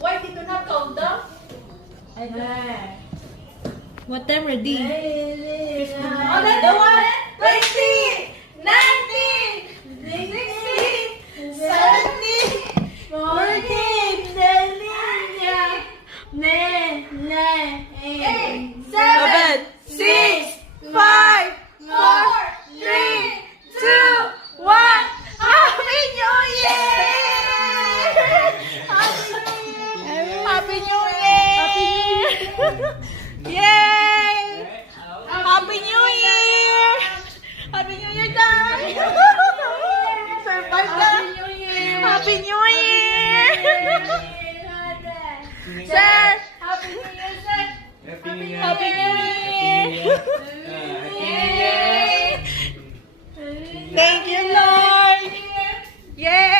Why did you not count down? What time ready? Oh, that's the one. 20, 19, 16, 17, 14, 8, 7, 6, 5, 4, 3, 2, 1. Happy New Year! Happy New Year! Yay! Happy New Year! Happy New Year, Dad! Survive ka! Happy New Year! Sir! Happy New Year, sir! Happy New Year. Happy New Year! Yay! Thank you, Lord! Yay!